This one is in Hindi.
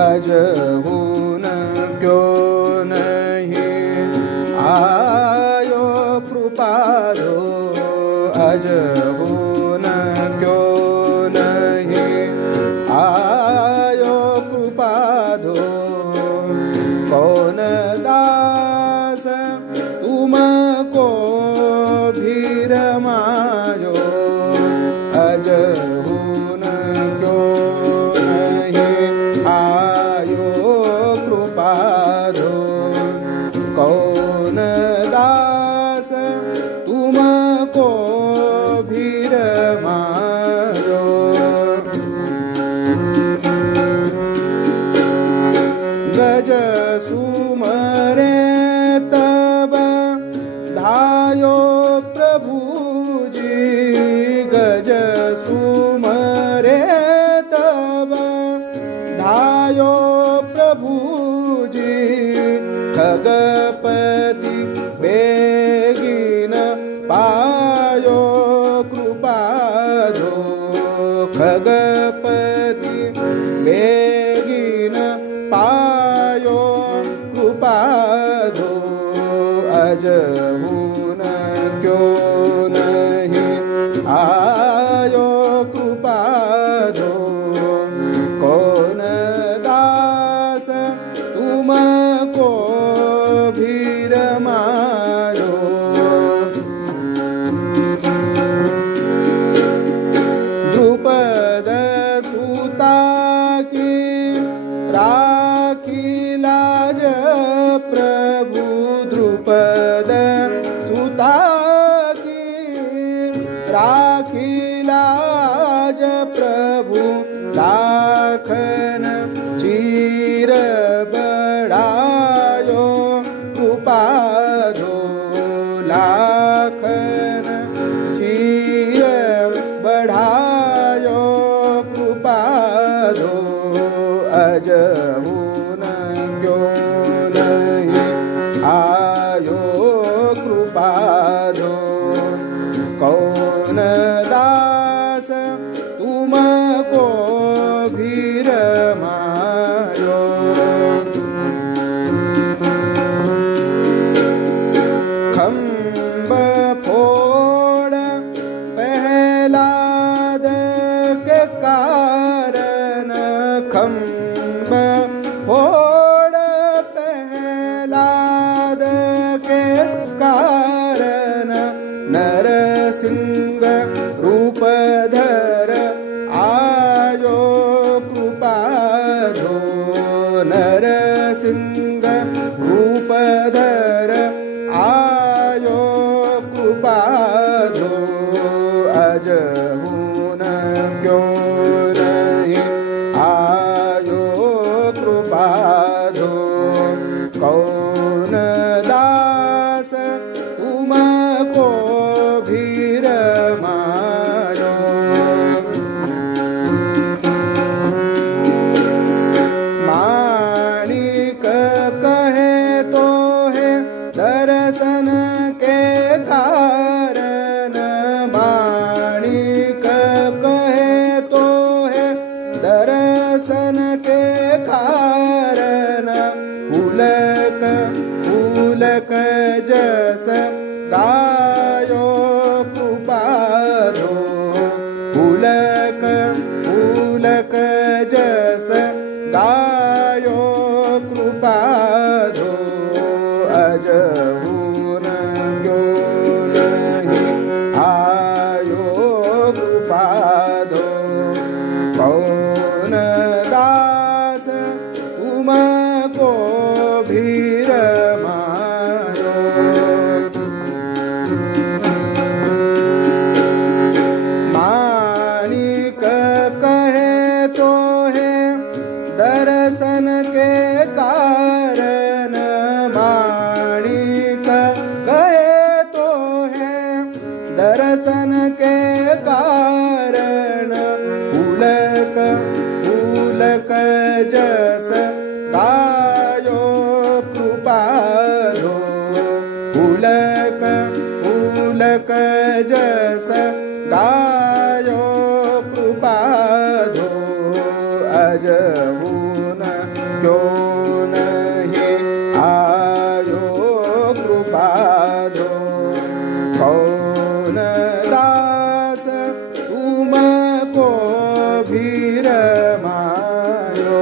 अजहुन क्यों नहीं आयो कृपालो, अजहुन क्यों नहीं आयो कृपालो। कौन दास तुमको भी रमायो, अजहुन क्यों नहीं आयो कृपालो। कौन दास तुमको भी रमायो। गज सुमरे तब धायो प्रभु जी, गज सुमरे तब धायो प्रभु जी। खगपति बेगिन पायो कृपालो, खगपति बेगिन पायो कृपालो। अजहुन क्यों नहीं आयो कृपालो। कौन दास तुमको भी रमायो। द्रुपद सुता की राखी लाज प्रभु, द्रुपद सुता की राखी लाज प्रभु। लाखन चीर बढ़ायो कृपालो, लाखन चीर बढ़ायो कृपालो। अजहुन क्यों नहीं आयो कृपालो। कौन दास तुमको भी रमायो। खम्ब फोड़ पहलाद के कारण, खम्ब फोड़ पहलाद के कारण। नरसिंह रूप धर आयो कृपालो, नरसिंह रूप धर आयो कृपालो। अजहुन क्यों नहीं आयो कृपालो। कौन दास तुमको भी रमायो। माणिक कहे तो है दर्शन के कारण, माणिक कहे तो है दर्शन के कारण। पुलक पुलक जस गायो कृपालो, पुलक पुलक जस गायो कृपालो। अजहुन क्यों नहीं आयो कृपालो। कौन दास तुमको भी रमायो। माणिक कहे तो है दर्शन के कारण, माणिक कहे तो है दर्शन के कारण। पुलक पुलक जस गायो कृपालो, पुलक पुलक जस गायो भजहून क्यों नहीं आयो कृपालो। कौन दास तुमको भी रमायो,